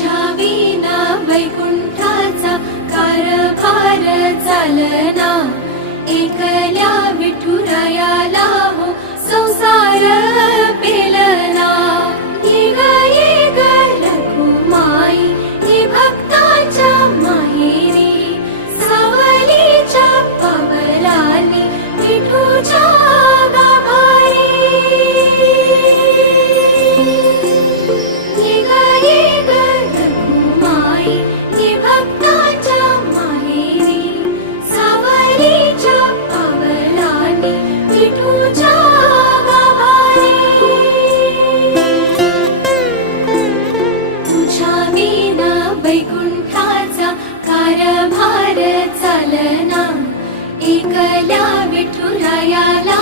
तुझ्या विना वैकुंठाचा कारभार चालना, एकल्या विठुरायाला हो संसार पेलना। ये ग रघुमाई ये भक्ताच्या माहेरी, सावलीच्या पवलानी विठूच्या गाभारी। ये ग रघुमाई ये भक्ताच्या माहेरी, सावलीच्या पवलानी विठूच्या गाभारी। तुझ्या विना वैकुंठाचा कारभार चालना, एकल्या विठुरायाला